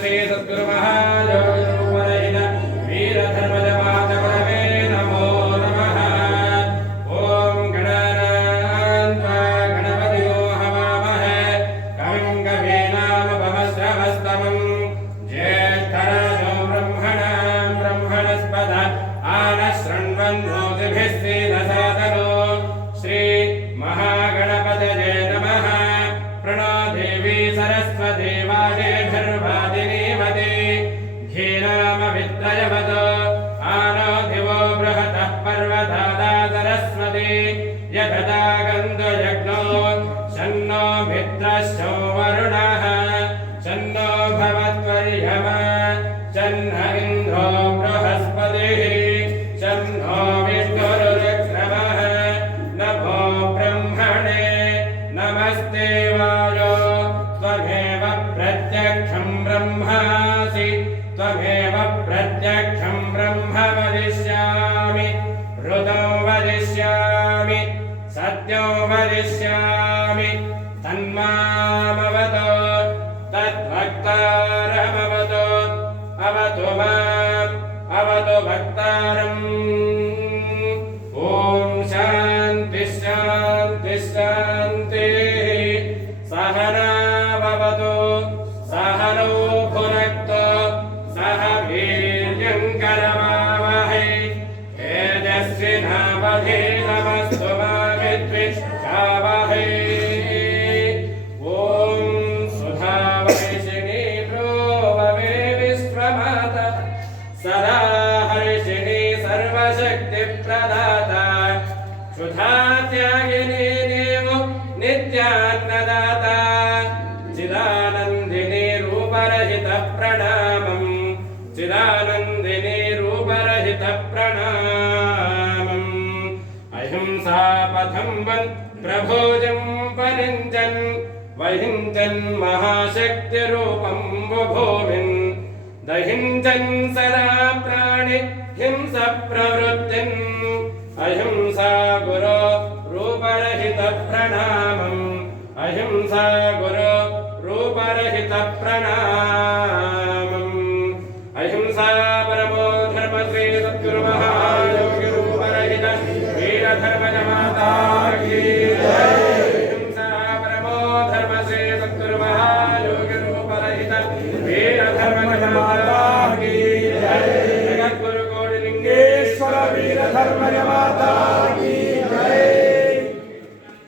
श्री सद्गुरु महायोगरूपरहित वीरधर्मजमातगुरवे नमो नमः। ओम गणानान्त्वा गणपतियो हवामहे कविं कवीनामुपमश्रवस्तमम् ज्येष्ठराजो ब्रह्मणस्पत आनः शृण्वन्नोतिभिः श्रीदसादनो श्री महागणपतये नमः। प्रणो देवी सरस्वती वाजेभिर्वादिनीवती धीनामवित्रयवत आनो दिवो बृहतः पर्वतादा सरस्वती यथा गन्धयज्ञो शन्नो मित्रश्चो वरुणः शन्नो भवत्वर्यमा शन्न इन्द्रो बृहस्पतिः शन्नो विष्णुरुक्रमः नमो ब्रह्मणे नमस्ते वायो त्वमेव प्रत्यक्षं ब्रह्मासि त्वमेव प्रत्यक्षं ब्रह्म वदिष्यामि ऋतं वदिष्यामि सत्यं वदिष्यामि तन्मामवतो तद्भक्तारमवतो अवतु माम् अवतु भक्तारम्। ॐ शान्ति शान्ति शान्तिः। सहना भवतु सहनौ भुनक्तु सह वीर्यं करवावहै तेजस्विनावधीतमस्तु मा विद्विषावहै। ॐ सुधावर्षिणी प्रोभवे विश्वमाता सदा हर्षिणी सर्वशक्तिप्रदाता क्षुधा त्यागिनी देवो नित्यान्नदाता चिदानन्दिनी रूपरहितः प्रणामम् चिदानन्दिनी रूपरहितः प्रणामम्। अहिंसापथं वन् प्रभोजं परिञ्चन् वहिञ्चन् महाशक्तिरूपं बुभूमिन् दहिञ्चन् सदा प्राणि हिंसप्रवृत्तिम् अहिंसा गुरो रूपरहितः प्रणामम् अहिंसा गुरो रूपरहितः प्रणामम्। अहिंसा परमो धर्म श्री सद्गुरु महायोगिरूपरहित वीरधर्मजमाता की जय। अहिंसा परमो धर्म श्री सद्गुरु महायोगिरूपरहित वीरधर्मजमाता की जय। जगद्गुरु कोटिलिंगेश्वर वीरधर्मजमाता